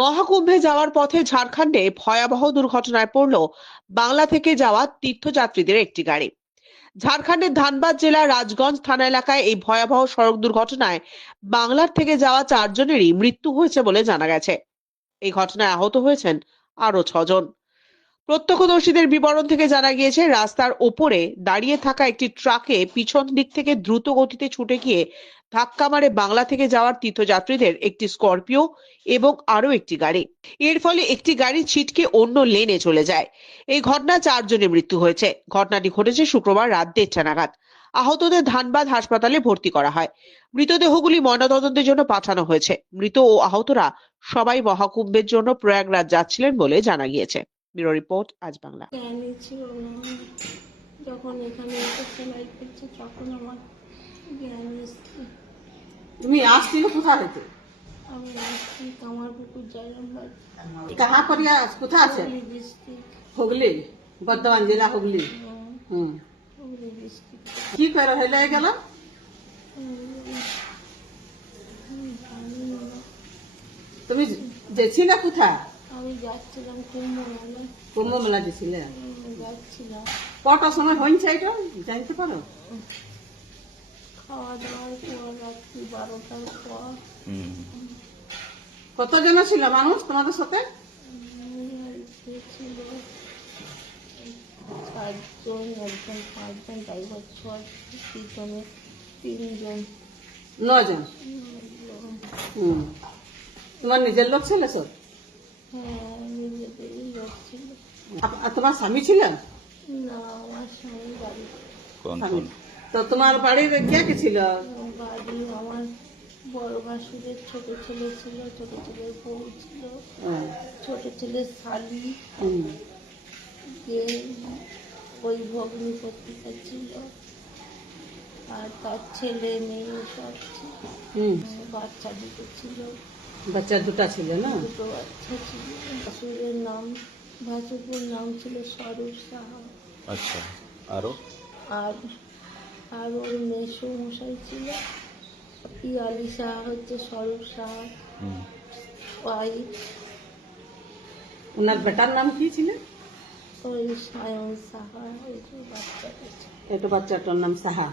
মহাকুম্ভে যাওয়ার পথে ঝাড়খণ্ডে ভয়াবহ দুর্ঘটনায় পড়ল বাংলা থেকে যাওয়া তীর্থযাত্রীদের একটি গাড়ি। ঝাড়খণ্ডের ধানবাদ জেলার রাজগঞ্জ থানা এলাকায় এই ভয়াবহ সড়ক দুর্ঘটনায় বাংলার থেকে যাওয়া চারজনেরই মৃত্যু হয়েছে বলে জানা গেছে। এই ঘটনায় আহত হয়েছেন আরও ছজন। প্রত্যক্ষদর্শীদের বিবরণ থেকে জানা গিয়েছে, রাস্তার ওপরে দাঁড়িয়ে থাকা একটি ট্রাকে পিছন দিক থেকে দ্রুত গতিতে ছুটে গিয়ে ধাক্কা মারে বাংলা থেকে যাওয়ার তীর্থযাত্রীদের একটি স্করপিও এবং আরও একটি গাড়ি। এর ফলে একটি গাড়ি ছিটকে অন্য লেনে চলে যায়। এই ঘটনায় চারজনের মৃত্যু হয়েছে। ঘটনাটি ঘটেছে শুক্রবার রাত দেড়টা নাগাদ। আহতদের ধানবাদ হাসপাতালে ভর্তি করা হয়। মৃতদেহগুলি ময়নাতদন্তের জন্য পাঠানো হয়েছে। মৃত ও আহতরা সবাই মহাকুম্ভের জন্য প্রয়াগরাজ যাচ্ছিলেন বলে জানা গিয়েছে। ব্যুরো রিপোর্ট আজ বাংলা। যখন এখানে তখন আমার জ্ঞান এসছে। তুমি আসছিলে কোথা থেকে? আমি আসছি কাহা কোথা আছে? হুগলি বর্ধমান জেলা হুগলি। হ্যাঁ, কি করে হেলে গেল? তুমি যেছি না কোথায়? আমি যাচ্ছিলাম কুম্ভ মেলা কুম্ভ মেলা গেছিলে? যাচ্ছিলাম। কটার সময় হয়েছে এটা? জানতে পারো? খাওয়া দাওয়ার পর রাত্রি বারোটার পর। কতজন ছিল মানুষ তোমাদের সাথে? ছিল চারজন একজন পাঁচজন ড্রাইভার ছয় তিনজন নজন। হুম। তোমার নিজের লোক ছিল সব? তোমার স্বামী ছিল? না আমার স্বামী বাড়ি স্বামী। তো তোমার বাড়ির কে কে ছিল? বাড়ি আমার বড় ভাসুরের ছোট ছেলে ছিল ছোট ছেলের বউ ছিল হ্যাঁ, ছোট ছেলের শালি। হুম, যে ওই ভগ্নী পত্রিকা ছিল। আর তার ছেলে মেয়ে সব ছিল। বাচ্চা দুটো ছিল। বাচ্চা দুটা ছিল না? দুটো বাচ্চা ছিল ভাসুরের নাম ভাসুরের নাম ছিল স্বরূপ সাহা। আচ্ছা আরও? আর আর ওর মেসো মশাই ছিল পিয়ালি সাহা হচ্ছে স্বরূপ সাহা। হুম। ওনার বেটার নাম কি ছিল? ওই সায়ন সাহা ওই বাচ্চাটা এটা বাচ্চাটার নাম সাহা।